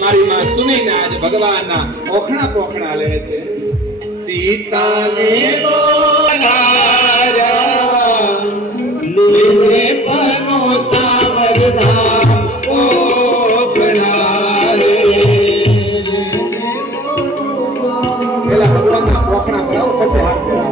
મારી માં સુનીને આજ ભગવાનના ઓખણા પોખણા લે છે. સીતાને બોલાયા લેને પનોતા વરદા ઓખણા લે. પેલા ભગવાનના પોખણા કરાવો પછી હાથ કરાવો.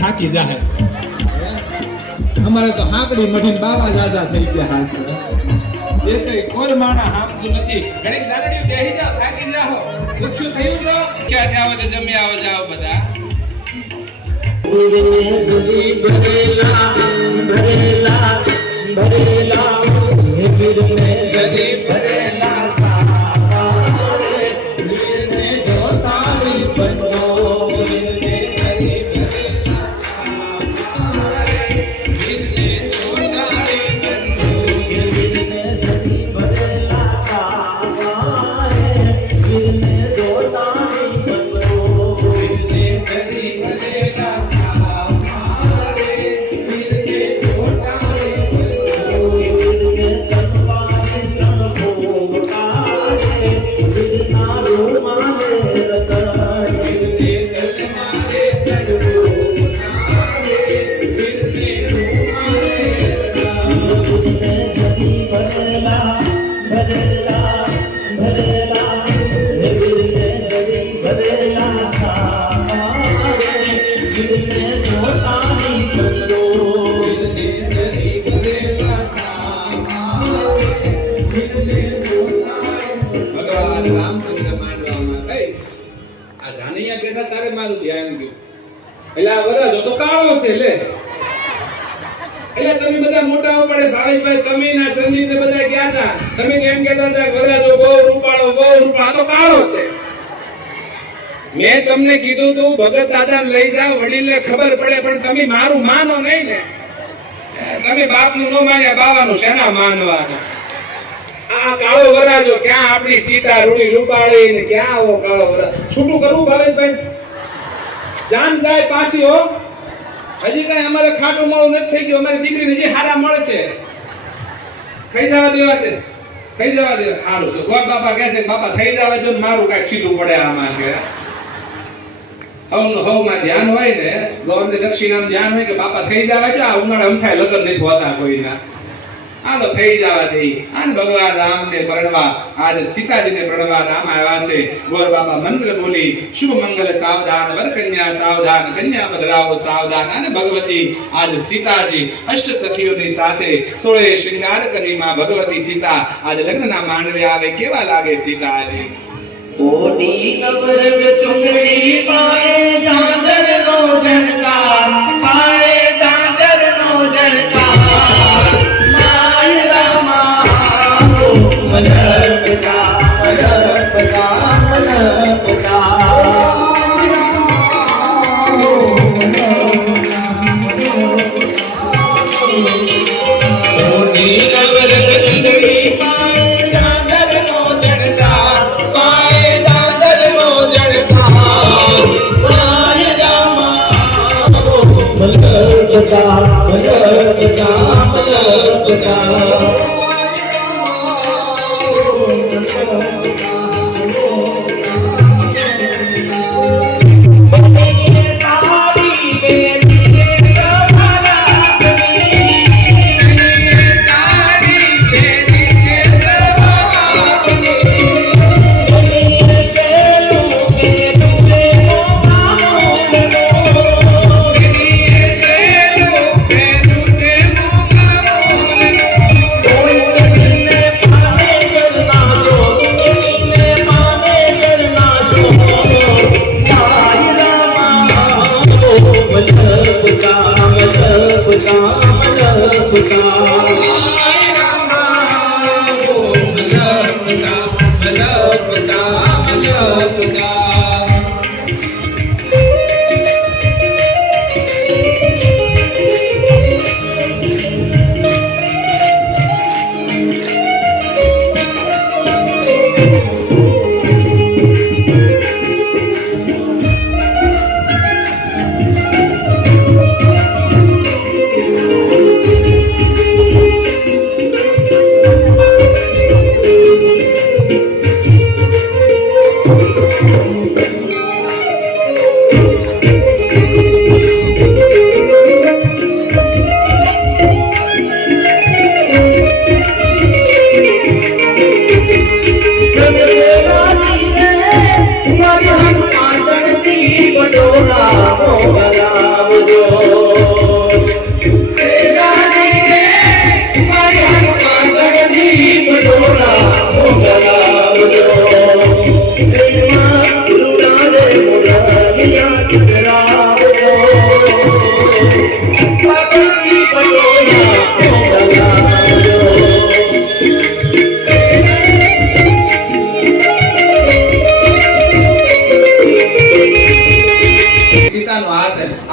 થાકી જાય. અમારે તો હાકડી મઢીને બાવા જાજા થઈ ગયા. એ કઈ કોઈ માણા હામતું નથી. ઘણી દાદડીઓ બેહી જાવ, થાકી જાઓ, ઓછું થયું તો ક્યાં જાવ તો જમી આવો જાવ બધા. ભરેલા ભરેલા ભરેલા ભરેલા ભગવાન રામચંદ્ર માંડવામાં થઈ આ જાનૈયા બેઠા તારે મારું ધ્યાન ગયું એટલે આ વરરાજો તો કાળો છે લે એટલે તમે બધા મોટા પડે ભાવેશભાઈ તમે ના સંદીપ ને બધા ગયા હતા તમે કેમ કહેતા હતા કે વરરાજો બહુ રૂપાળો તો કાળો છે મેં તમને કીધું તું ભગત દાદાને લઈ જાવ વડીલને ખબર પડે પણ તમે મારું માનો નહીં ને તમે બાપનું નો માન્યા બાવાનું શેના માનવાનું આ કાળો વરરાજો ક્યાં આપણી સીતા રૂડી રૂપાળી ને ક્યાં આવો કાળો વરરાજો છૂટું કરવું ભાવેશભાઈ જાન જાય પાછી હો હજી કઈ અમારે ખાટું મોળું નથી થઈ ગયું અમારી દીકરીને હજી હારા મળશે થઈ જવા દેવા છે થઈ જવા દેવા સારું તો ગોળ બાપા કહે છે બાપા થઈ જવા જો મારું કાંઈક સીધું પડે આમાં કે હવમાં ધ્યાન હોય ને ગોળને દક્ષિણાનું ધ્યાન હોય કે બાપા થઈ જવા જો આ ઉનાળે અમથાય લગ્ન નથી હોતા કોઈના આ તો થઈ જવા દે આને ભગવાન રામને પરણવા આજ સીતાજીને પરણવા રામ આવ્યા છે ગોર બાબા મંત્ર બોલી શુભ મંગલ સાવધાન વર કન્યા સાવધાન કન્યા પધરાવો સાવધાન અને ભગવતી આજ સીતાજી અષ્ટ સખીઓની સાથે 16 શૃંગાર કરી માં ભગવતી સીતા આજ લગ્નના માંડવે આવે કેવા લાગે સીતાજી કોટી કબરગ ચુંદડી પાએ જાદર નો જણકાર પાએ જાદર નો જણકાર માય રામા મલકતા કોટી કબરગ ચુંદડી પાએ જાદર નો જણકાર પાએ જાદર નો જણકાર માય રામા મલકતા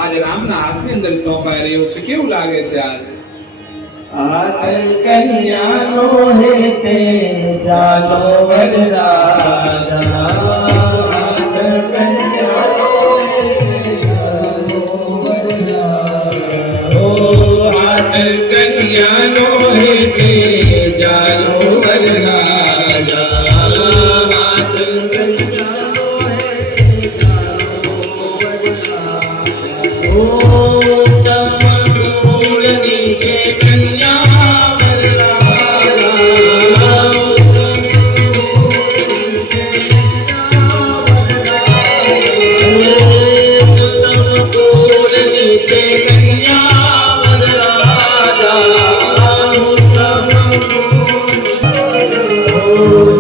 આજે રામના હાથની અંદર સોંપાઈ રહ્યો છે કેવું લાગે છે આજ કન્યાનો હેતે ચાલો વરરાજા કન્યાનો હેતે ચાલો વરરાજા કન્યા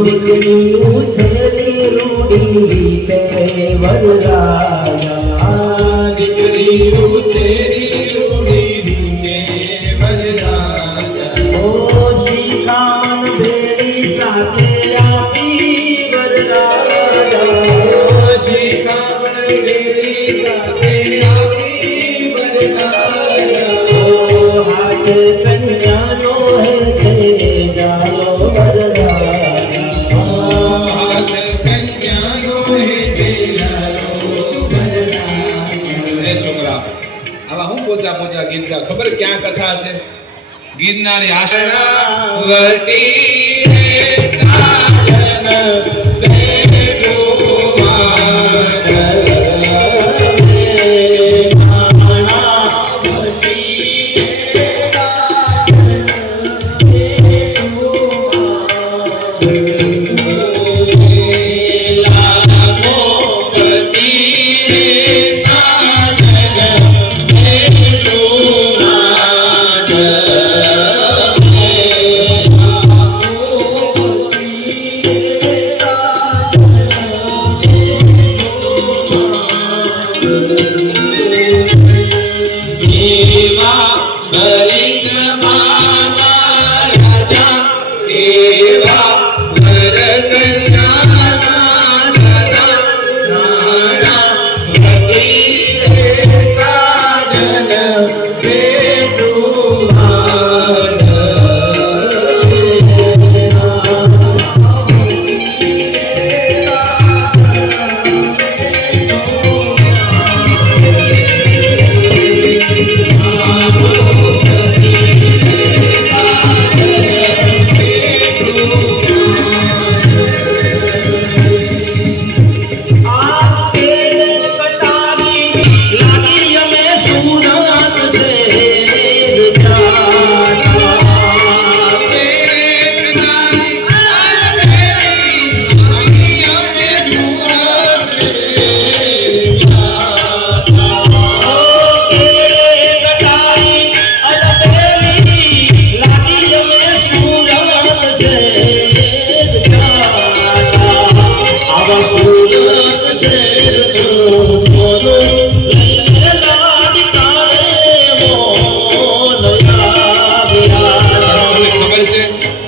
દીકરી ઉછેરી રૂડી પે વરરાજા દીકરી ઉછેરી રૂડી ને વરરાજા ઓ શિકાન બેડી સાથે આપી વરરાજા શિખામણ બેડી સાથે આવી વરરાજા ઓ હાથ કન્યાનો હે તે જાલો વરરાજા હાથ કન્યાનો હે તેલાલો વરરાજા. એ છોકરા આવા હું પોચા પોચા ગીત ગા ખબર ક્યાં કથા છે ગિરનારી આશરા વટી રે સાજન બેઠો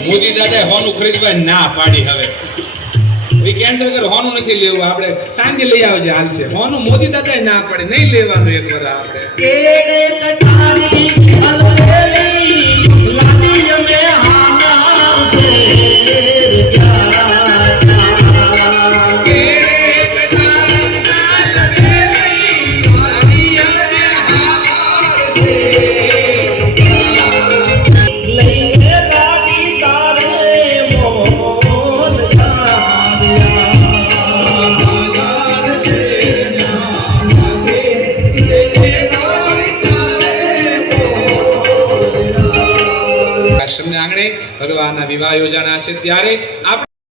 મોદી દાદા હોનું ખરીદવા ના પાડી હવે કેન્સલ કર હોનું નથી લેવું આપણે સાંજે લઈ આવજે હાલશે હોનું મોદી દાદા ના પાડે નહીં લેવાનું એક વાર આપણે કેરે કટારી અલવેલી લાડી મે હાના શેર આશ્રમના આંગણે ભગવાનના વિવાહ યોજાના છે ત્યારે આપણે